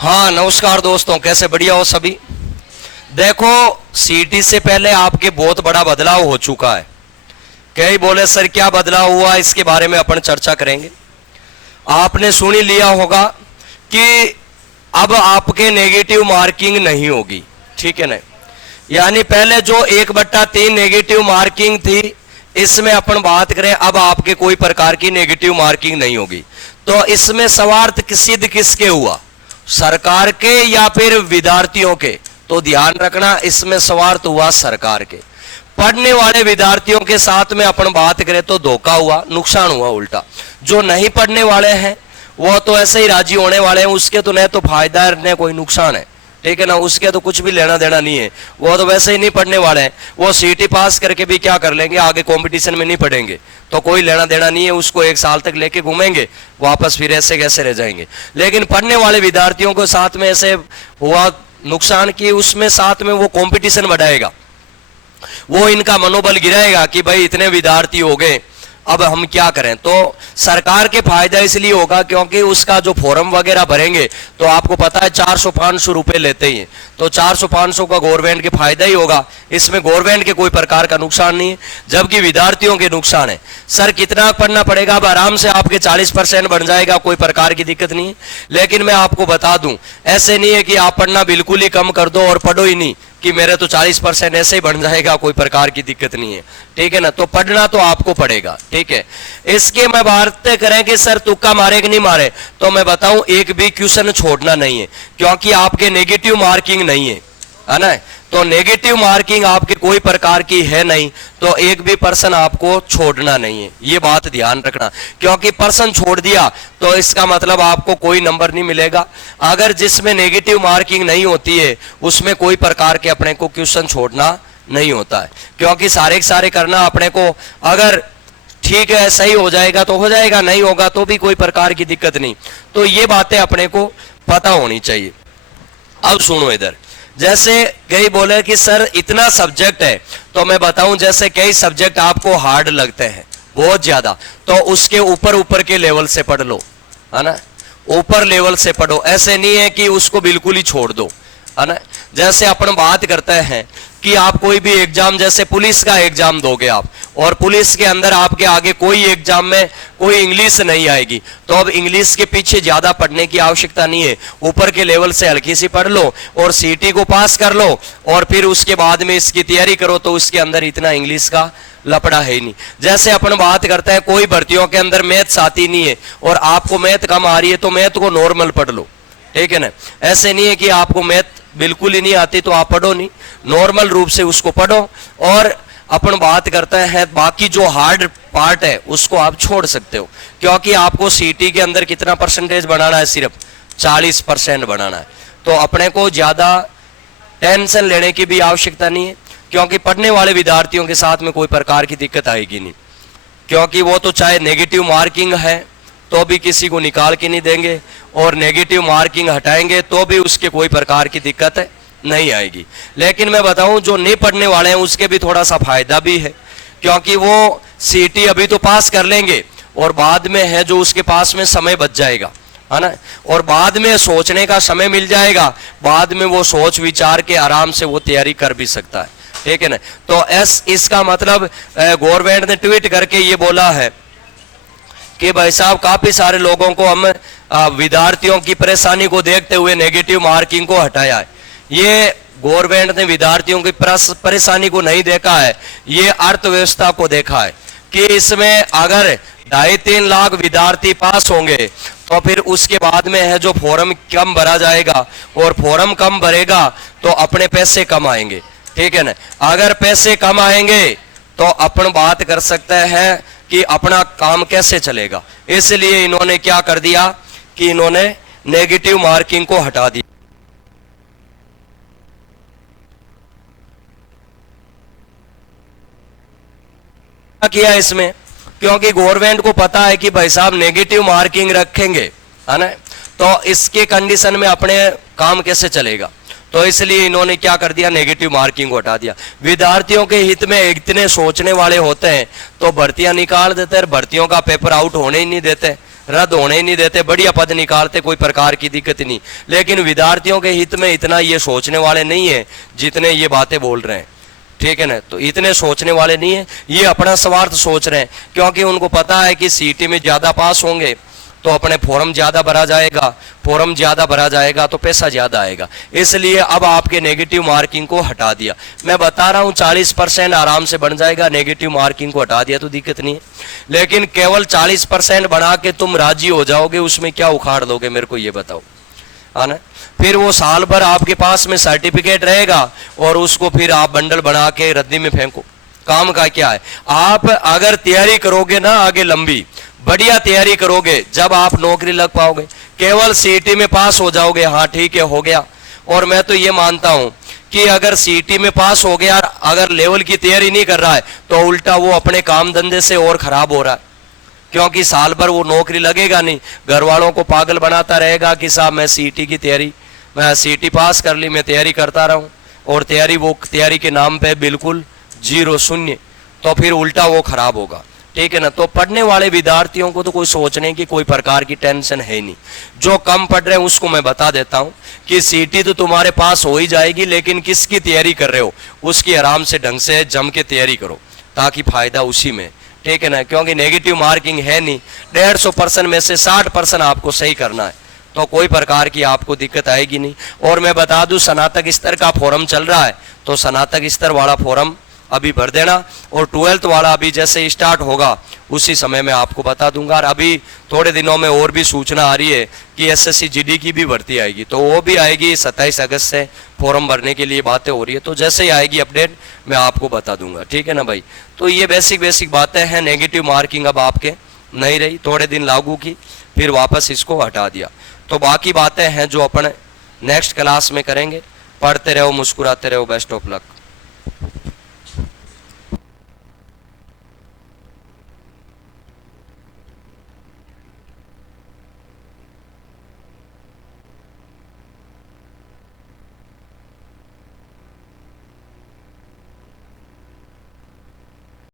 हाँ नमस्कार दोस्तों, कैसे बढ़िया हो सभी। देखो, सीटी से पहले आपके बहुत बड़ा बदलाव हो चुका है। कई बोले सर क्या बदलाव हुआ, इसके बारे में अपन चर्चा करेंगे। आपने सुन ही लिया होगा कि अब आपके नेगेटिव मार्किंग नहीं होगी, ठीक है ना। यानी पहले जो 1/3 नेगेटिव मार्किंग थी, इसमें अपन बात करें अब आपके कोई प्रकार की नेगेटिव मार्किंग नहीं होगी। तो इसमें स्वार्थ सिद्ध किसके हुआ, सरकार के या फिर विद्यार्थियों के? तो ध्यान रखना, इसमें स्वार्थ हुआ सरकार के। पढ़ने वाले विद्यार्थियों के साथ में अपन बात करें तो धोखा हुआ, नुकसान हुआ उल्टा। जो नहीं पढ़ने वाले हैं वो तो ऐसे ही राजी होने वाले हैं, उसके तो न तो फायदा है न कोई नुकसान है, ठीक है ना। उसके तो कुछ भी लेना देना नहीं है, वो तो वैसे ही नहीं पढ़ने वाले हैं। वो सीटी पास करके भी क्या कर लेंगे, आगे कंपटीशन में नहीं पढ़ेंगे तो कोई लेना देना नहीं है, उसको 1 साल तक लेके घूमेंगे, वापस फिर ऐसे कैसे रह जाएंगे। लेकिन पढ़ने वाले विद्यार्थियों को साथ में ऐसे हुआ नुकसान की, उसमें साथ में वो कंपटीशन बढ़ाएगा, वो इनका मनोबल गिराएगा कि भाई इतने विद्यार्थी हो गए, अब हम क्या करें। तो सरकार के फायदा इसलिए होगा क्योंकि उसका जो फॉर्म वगैरह भरेंगे तो आपको पता है 400-500 रुपए लेते ही हैं, तो 400-500 का गवर्नमेंट के फायदा ही होगा, इसमें गवर्नमेंट के कोई प्रकार का नुकसान नहीं है। जबकि विद्यार्थियों के नुकसान है। सर कितना पढ़ना पड़ेगा, अब आराम से आपके 40% बन जाएगा, कोई प्रकार की दिक्कत नहीं है। लेकिन मैं आपको बता दूं, ऐसे नहीं है कि आप पढ़ना बिल्कुल ही कम कर दो और पढ़ो ही नहीं कि मेरे तो 40% ऐसे ही बन जाएगा, कोई प्रकार की दिक्कत नहीं है, ठीक है ना। तो पढ़ना तो आपको पड़ेगा, ठीक है। इसके मैं बात करें कि सर तुक्का मारे कि नहीं मारे, तो मैं बताऊं एक भी क्वेश्चन छोड़ना नहीं है, क्योंकि आपके नेगेटिव मार्किंग नहीं है ना। तो नेगेटिव मार्किंग आपके कोई प्रकार की है नहीं, तो एक भी पर्सन आपको छोड़ना नहीं है, ये बात ध्यान रखना। क्योंकि पर्सन छोड़ दिया तो इसका मतलब आपको कोई नंबर नहीं मिलेगा। अगर जिसमें नेगेटिव मार्किंग नहीं होती है उसमें कोई प्रकार के अपने को क्वेश्चन छोड़ना नहीं होता है, क्योंकि सारे के सारे करना अपने को, अगर ठीक है सही हो जाएगा तो हो जाएगा, नहीं होगा तो भी कोई प्रकार की दिक्कत नहीं। तो ये बातें अपने को पता होनी चाहिए। अब सुनो इधर, जैसे कई बोले कि सर इतना सब्जेक्ट है, तो मैं बताऊं जैसे कई सब्जेक्ट आपको हार्ड लगते हैं बहुत ज्यादा, तो उसके ऊपर ऊपर के लेवल से पढ़ लो, है ना। ऊपर लेवल से पढ़ो, ऐसे नहीं है कि उसको बिल्कुल ही छोड़ दो, है ना। जैसे अपन बात करते हैं कि आप कोई भी एग्जाम, जैसे पुलिस का एग्जाम दोगे आप, और पुलिस के अंदर आपके आगे कोई एग्जाम में कोई इंग्लिश नहीं आएगी, तो अब इंग्लिश के पीछे ज्यादा पढ़ने की आवश्यकता नहीं है। ऊपर के लेवल से हल्की सी पढ़ लो और सीटी को पास कर लो, और फिर उसके बाद में इसकी तैयारी करो, तो उसके अंदर इतना इंग्लिश का लपड़ा है ही नहीं। जैसे अपन बात करते हैं कोई भर्तियों के अंदर मैथ्स आती नहीं है और आपको मैथ कम आ रही है, तो मैथ को नॉर्मल पढ़ लो, ठीक है ना। ऐसे नहीं है कि आपको मैथ बिल्कुल ही नहीं आती तो आप पढ़ो नहीं, नॉर्मल रूप से उसको पढ़ो। और अपन बात करते हैं बाकी जो हार्ड पार्ट है उसको आप छोड़ सकते हो, क्योंकि आपको सीटी के अंदर कितना परसेंटेज बनाना है, सिर्फ 40% बनाना है। तो अपने को ज्यादा टेंशन लेने की भी आवश्यकता नहीं है, क्योंकि पढ़ने वाले विद्यार्थियों के साथ में कोई प्रकार की दिक्कत आएगी नहीं, क्योंकि वो तो चाहे नेगेटिव मार्किंग है तो भी किसी को निकाल के नहीं देंगे, और नेगेटिव मार्किंग हटाएंगे तो भी उसके कोई प्रकार की दिक्कत नहीं आएगी। लेकिन मैं बताऊं जो नहीं पढ़ने वाले हैं उसके भी थोड़ा सा फायदा भी है, क्योंकि वो सीटी अभी तो पास कर लेंगे और बाद में है जो उसके पास में समय बच जाएगा, है ना, और बाद में सोचने का समय मिल जाएगा, बाद में वो सोच विचार के आराम से वो तैयारी कर भी सकता है, ठीक है ना। तो इसका मतलब गवर्नमेंट ने ट्वीट करके ये बोला है कि भाई साहब काफी सारे लोगों को हम विद्यार्थियों की परेशानी को देखते हुए नेगेटिव मार्किंग को हटाया है। ये गवर्नमेंट ने विद्यार्थियों की परेशानी को नहीं देखा है, ये अर्थव्यवस्था को देखा है कि इसमें अगर 2.5-3 लाख विद्यार्थी पास होंगे तो फिर उसके बाद में है जो फॉर्म कम भरा जाएगा, और फॉर्म कम भरेगा तो अपने पैसे कम आएंगे, ठीक है ना। अगर पैसे कम आएंगे तो अपन बात कर सकते हैं कि अपना काम कैसे चलेगा। इसलिए इन्होंने क्या कर दिया कि इन्होंने नेगेटिव मार्किंग को हटा दिया। किया इसमें, क्योंकि गवर्नमेंट को पता है कि भाई साहब नेगेटिव मार्किंग रखेंगे, है ना, तो इसके कंडीशन में अपने काम कैसे चलेगा। तो इसलिए इन्होंने क्या कर दिया, नेगेटिव मार्किंग को हटा दिया। विद्यार्थियों के हित में इतने सोचने वाले होते हैं तो भर्तियां निकाल देते हैं, भर्तियों का पेपर आउट होने ही नहीं देते, रद्द होने ही नहीं देते, बढ़िया पद निकालते, कोई प्रकार की दिक्कत नहीं। लेकिन विद्यार्थियों के हित में इतना ये सोचने वाले नहीं है जितने ये बातें बोल रहे हैं, ठीक है ना। तो इतने सोचने वाले नहीं है, ये अपना स्वार्थ सोच रहे हैं, क्योंकि उनको पता है कि सीटी में ज्यादा पास होंगे तो अपने फॉर्म ज्यादा भरा जाएगा, फॉर्म ज्यादा भरा जाएगा तो पैसा ज्यादा आएगा। इसलिए अब आपके नेगेटिव मार्किंग को हटा दिया। मैं बता रहा हूं 40% आराम से बन जाएगा, नेगेटिव मार्किंग को हटा दिया तो दिक्कत नहीं है। लेकिन केवल 40% बना के तुम राजी हो जाओगे, उसमें क्या उखाड़ लोगे मेरे को ये बताओ, है ना। फिर वो साल भर आपके पास में सर्टिफिकेट रहेगा और उसको फिर आप बंडल बना के रद्दी में फेंको, काम का क्या है। आप अगर तैयारी करोगे ना आगे लंबी, बढ़िया तैयारी करोगे, जब आप नौकरी लग पाओगे, केवल सीटी में पास हो जाओगे, हाँ ठीक है हो गया। और मैं तो ये मानता हूं कि अगर सीटी में पास हो गया, अगर लेवल की तैयारी नहीं कर रहा है तो उल्टा वो अपने काम धंधे से और खराब हो रहा है, क्योंकि साल भर वो नौकरी लगेगा नहीं, घर वालों को पागल बनाता रहेगा कि साहब मैं सीटी की तैयारी, मैं सीटी पास कर ली, मैं तैयारी करता रहा हूं, और तैयारी वो तैयारी के नाम पे बिल्कुल जीरो शून्य, तो फिर उल्टा वो खराब होगा, ठीक है ना। तो पढ़ने वाले विद्यार्थियों को तो कोई सोचने की कोई प्रकार की टेंशन है नहीं। जो कम पढ़ रहे हैं उसको मैं बता देता हूं कि सीटी तो तुम्हारे पास हो ही जाएगी, लेकिन किसकी तैयारी कर रहे हो उसकी आराम से ढंग से जम के तैयारी करो, ताकि फायदा उसी में, ठीक है ना। क्योंकि नेगेटिव मार्किंग है नहीं, 150% में से 60% आपको सही करना है, तो कोई प्रकार की आपको दिक्कत आएगी नहीं। और मैं बता दूं स्नातक स्तर का फॉर्म चल रहा है, तो स्नातक स्तर वाला फॉर्म अभी भर देना, और 12th वाला अभी जैसे स्टार्ट होगा उसी समय मैं आपको बता दूंगा। और अभी थोड़े दिनों में और भी सूचना आ रही है कि एसएससी जीडी की भी भर्ती आएगी, तो वो भी आएगी 27 अगस्त से फॉर्म भरने के लिए बातें हो रही है, तो जैसे ही आएगी अपडेट मैं आपको बता दूंगा, ठीक है ना भाई। तो ये बेसिक बातें हैं। नेगेटिव मार्किंग अब आपके नहीं रही, थोड़े दिन लागू की फिर वापस इसको हटा दिया। तो बाकी बातें हैं जो अपन नेक्स्ट क्लास में करेंगे। पढ़ते रहो, मुस्कुराते रहो, बेस्ट ऑफ लक।